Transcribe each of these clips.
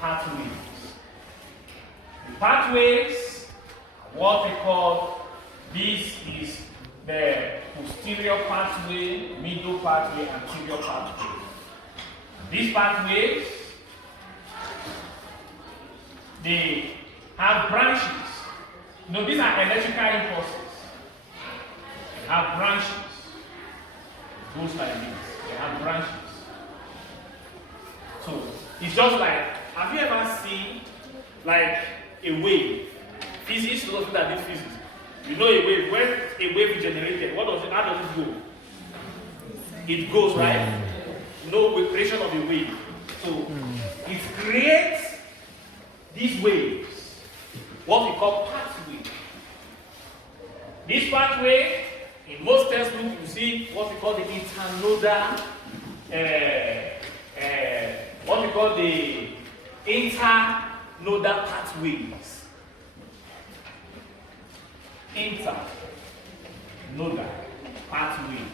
pathways. The pathways are what we call, this is the posterior pathway, middle pathway, anterior pathway. These pathways, they have branches. You know, these are electrical impulses. They have branches. It goes like this. They have branches. So it's just like, have you ever seen like a wave? Physics knows that this physics. You know a wave, when a wave is generated, what does it, how does it go? It goes, right? No creation of a wave. So it creates these waves, what we call pathway. This pathway, in most textbooks, you see what we call the internodal, what we call the internodal pathways. Internodal pathways,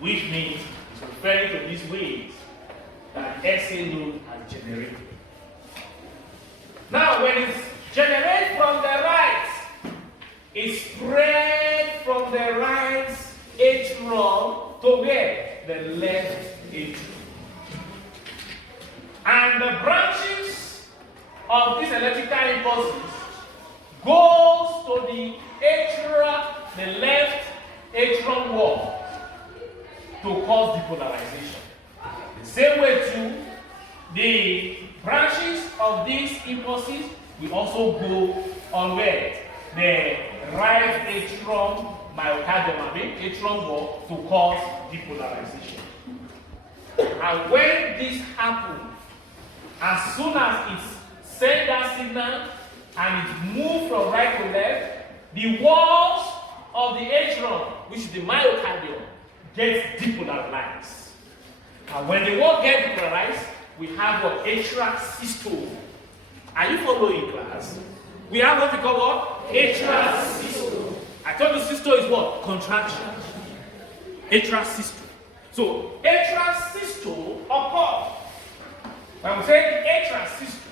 which means it's referring to these waves that the SA node has generated. Now, when it's generated from the right, it spread from the right atrium to where? The left atrium. And the branches of these electrical impulses goes to the atrium, the left atrium wall, to cause depolarization. The same way too, the branches of these impulses will also go on where? The right atrium myocardium, atrium wall, to cause depolarization. And when this happens, as soon as it sends that signal and it moves from right to left, the walls of the atrium, which is the myocardium, gets depolarized. And when the wall gets depolarized, we have what? Atrial systole. Are you following, class? We have what we call what? Atrial systole. I told you systole is what? Contraction. Atrial systole. So atrial systole occurs. When we say atrial systole,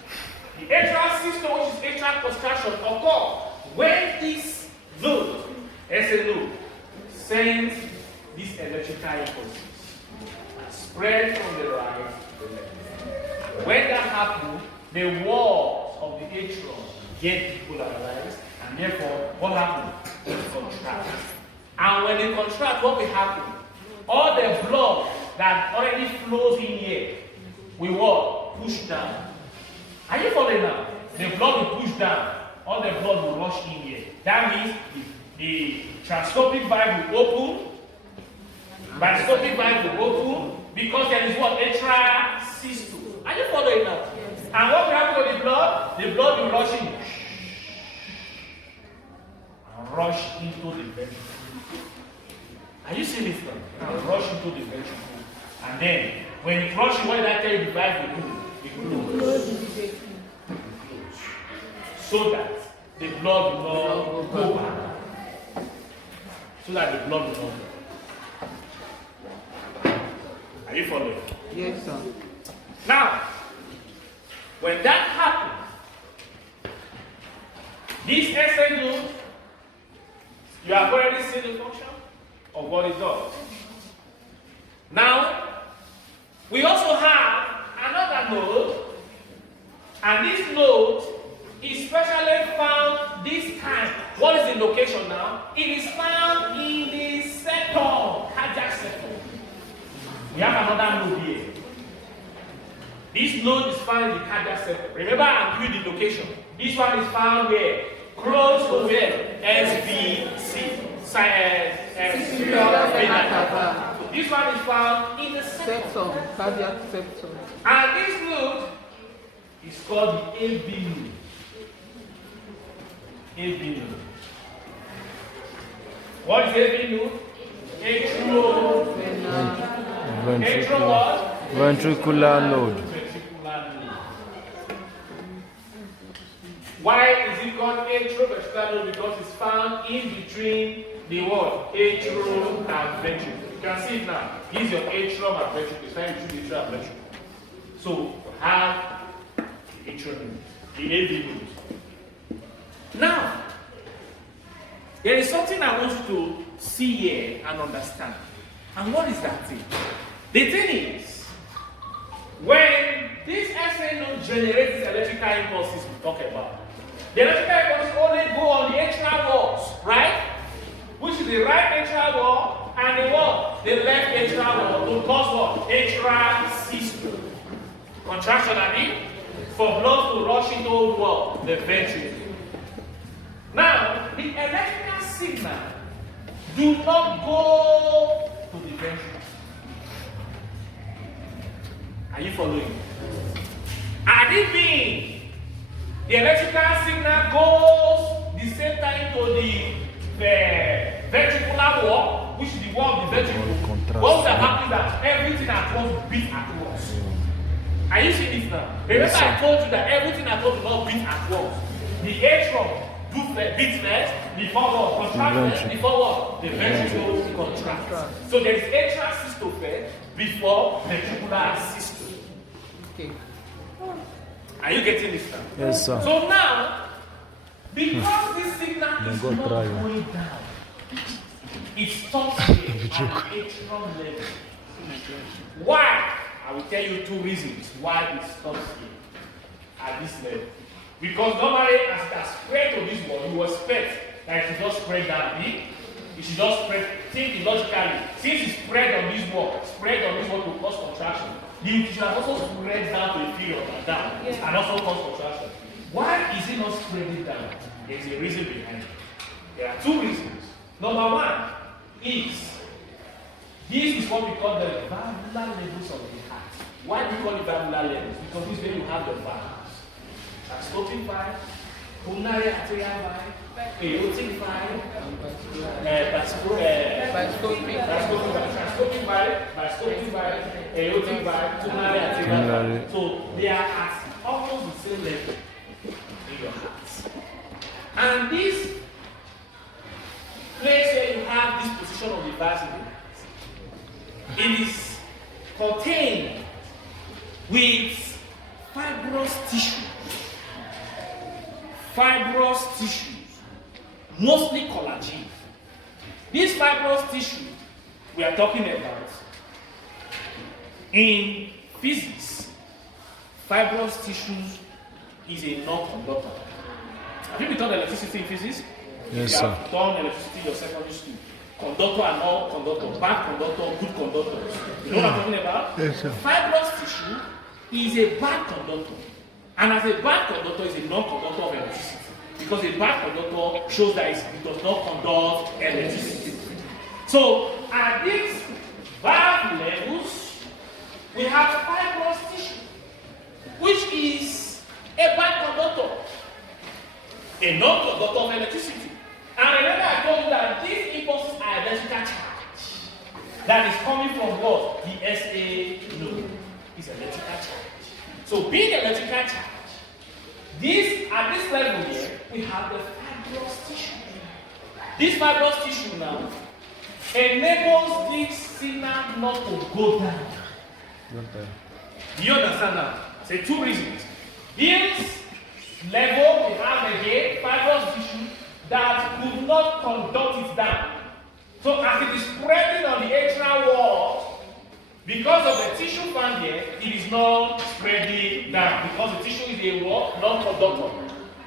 the atrial systole, which is atrial contraction, occurs when this node, SA node, sends these electrical impulses and spread from the right to the left. When that happens, the walls of the atrium get depolarized, and therefore, what happens? It contracts. And when they contract, what will happen? All the blood that already flows in here will what? Push down. Are you following now? The blood will push down. All the blood will rush in here. That means the transcopic valve will open. Transcopic valve will open because there is what? Atrial systole. Are you following now? Yes. And what will happen to the blood? The blood will rush in. And rush into the ventricle. Are you seeing this now? And rush into the ventricle. And then, when it rushes, what did I tell you the valve will do? It closes. So that the blood will not go back. So that the blood will not go. Are you following? Yes, sir. Now, when that happens, this SA node, you have already seen the function of what it does. Now, we also have another node, and this node is specially found this time. What is the location now? It is found in the septum, cardiac septum. We have another node here. This node is found in the cardiac septum. Remember, I'm giving the location. This one is found where? Close to where? SVC. This one is found in the septum, cardiac septum. And this node is called the AV node. AV node. What is AV node? Ventricular node. Why is it called atrioventricular node? Because it's found in between the what? Atrium and ventricle. You can see it now. Here's your atrium and ventricle. It's found between the atrium and ventricle. So we have the atrial node, the AV node. Now, there is something I want you to see here and understand. And what is that thing? The thing is, when this SA node generates electrical impulses we talk about, the electrical impulses only go on the atrial walls, right? Which is the right atrial wall and the what? The left atrial wall to cause what? Atrial systole. Contraction, I mean, for blood to rush into what? The ventricle. Now, the electrical signal do not go to the ventricle. Are you following? Had it been the electrical signal goes the same time to the ventricular wall, which is the wall of the ventricle, what would have happened is that everything at once beat at once. Are you seeing this now? Remember I told you that everything at once will not beat at once. The atrium beats first, before what? Contract first, before what? The ventricle contracts. So there is atrial systole first, before ventricular systole. Okay. Are you getting this now? Yes, sir. So now, because this signal is not going down, it stops here at atrium level. Why? I will tell you two reasons why it stops here at this level. Because normally, as it has spread to this wall, you expect that it should just spread down. It should just spread. Think logically. Since it spread on this wall to cause contraction, it should have also spread down to the period and down, and also cause contraction. Why is it not spreading down? There's a reason behind it. There are two reasons. Number one is this is what we call the valvular levels of the heart. Why do we call it valvular levels? Because this is where you have the valves. Transcoping valve, pulmonary arterial valve, aortic valve, transcoping valve, aortic valve, pulmonary arterial valve. So they are at almost the same level in your heart. And this place where you have this position of the valves in the heart, it is contained with fibrous tissue. Fibrous tissues, mostly collagen. This fibrous tissue we are talking about in physics, fibrous tissues is a non-conductor. Have you been taught electricity in physics? Yes, sir. You have done electricity in your secondary school. Conductor and non-conductor, bad conductor, good conductors. You know what I'm talking about? Yes, sir. Fibrous tissue is a bad conductor. And as a bad conductor is a non-conductor of electricity. Because a bad conductor shows that it does not conduct electricity. So at these valve levels, we have fibrous tissue, which is a bad conductor, a non-conductor of electricity. And remember I told you that these impulses are electrical charge that is coming from what? The SA node is electrical charge. So being electrical charge, this at this level here, we have the fibrous tissue. This fibrous tissue now enables this signal not to go down. Do you understand now? Say two reasons. This level we have again fibrous tissue that could not conduct it down. So as it is spreading on the atrial wall, because of the tissue found here, it is not spreading down. Because the tissue is a what? Non-conductor.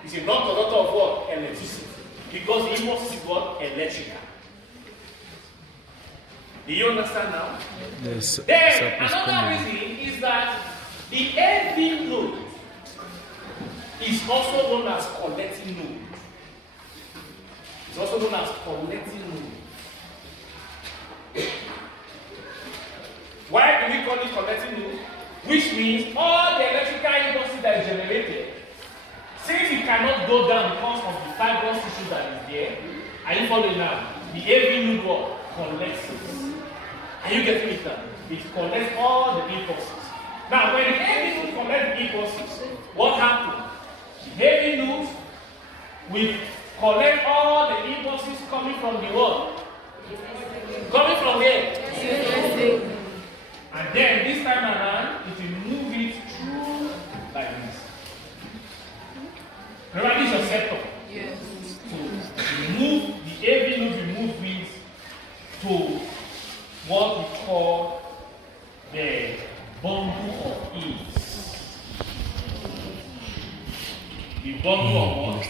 It's a non-conductor of what? Electricity. Because the impulse is what? Electrical. Do you understand now? Yes. Then another reason is that the AV node is also known as collecting node. It's also known as collecting node. Why do we call it collecting node? Which means all the electrical impulses that is generated, since it cannot go down because of the fibrous tissue that is there, are you following now? The AV node what? Collects it. Are you getting it now? It collects all the impulses. Now, when the AV node collects the impulses, what happens? The AV node will collect all the impulses coming from the what? Coming from where? And then this time around, it will move it bundle of what?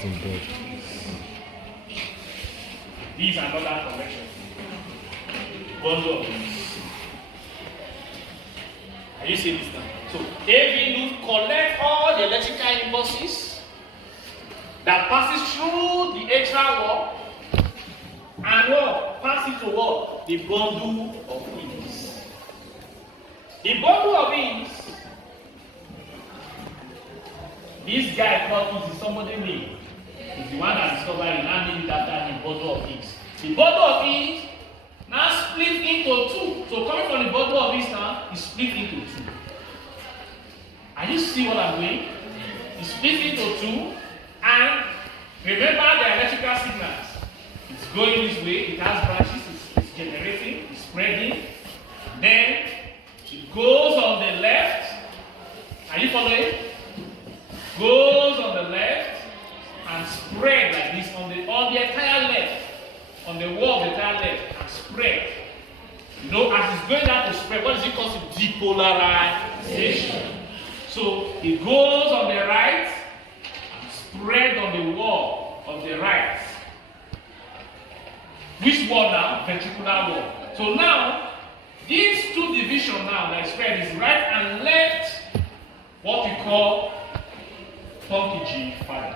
These are another connection. Bundle of these. Are you seeing this now? So AV loop collects all the electrical impulses that passes through the atrial wall and what? Passes to what? The bundle of these. The bundle of these. This guy called is somebody name. Is the one that discovered it and named it after him, bundle of these. The bundle of these now split into two. So coming from the bundle of these now, is split into two. And you see what I'm doing? It's split into two, and remember the electrical signals. It's going this way, it has branches, it's generating, it's spreading. Then it goes on the left. Are you following? Goes on the left and spread like this on the entire left, on the wall of the entire left, and spread. You know, as it's going down to spread, what is it called? Depolarization. So it goes on the right and spread on the wall of the right. Which wall now? Ventricular wall. So now, these two divisions now that spread is right and left, what we call funky G fiber.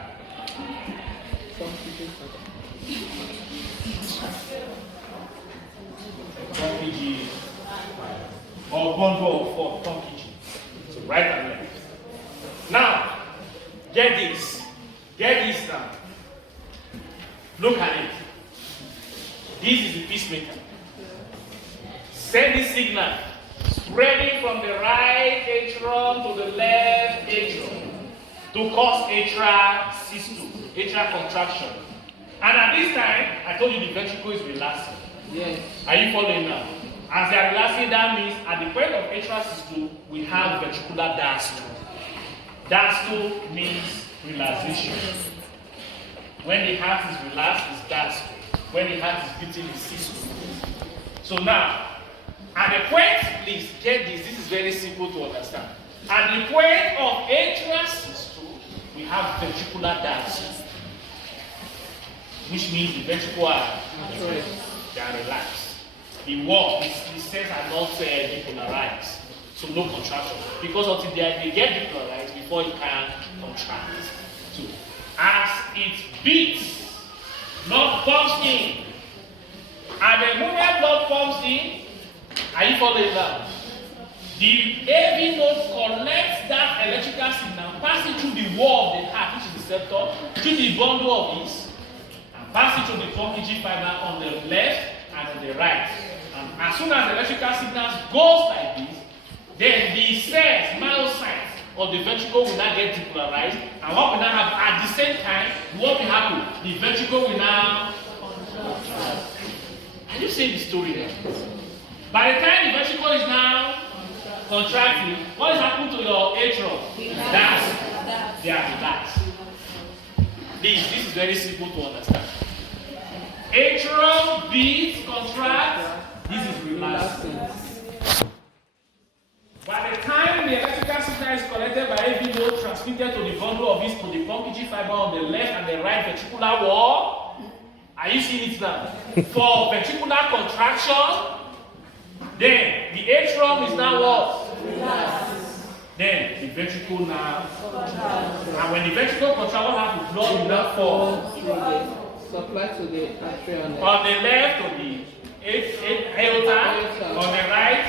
Funky G or bundle of funky G. So right and left. Now, get this. Get this now. Look at it. This is the pacemaker. Send this signal spreading from the right atrium to the left atrium to cause atrial systole, atrial contraction. And at this time, I told you the ventricle is relaxing. Yes. Are you following now? As they are relaxing, that means at the point of atrial systole, we have ventricular diastole. Diastole means relaxation. When the heart is relaxed, it's diastole. When the heart is beating, it's systole. So now, at the point, please get this. This is very simple to understand. At the point of atrial systole, we have ventricular diastole, which means the ventricle are relaxed. The wall, the cells are not depolarized, so no contraction. Because until they get depolarized before it can contract. So as it beats, blood pumps in. And the moment blood pumps in, are you following that? The AV node collects that electrical signal, passes through the wall of the heart, which is the septum, through the bundle of these, and passes through the funky G fiber on the left and on the right. And as soon as the electrical signals goes like this, then the cells, myocytes of the ventricle will now get depolarized, and what we now have at the same time, what will happen? The ventricle will now contract. Are you seeing the story there? By the time the ventricle is now contracting, what is happening to your atrium? They are relaxed. This is very simple to understand. Atrium beats, contracts, this is relaxing. By the time the electrical signal is collected by AV node, transmitted to the bundle of this to the funky G fiber on the left and the right ventricular wall, are you seeing it now? For ventricular contraction, then the atrium is now what? Relaxed. Then the ventricle now contracts. And when the ventricle contracts, what happens? Blood will now fall. Supply to the atrium. On the left, to the aorta, on the right,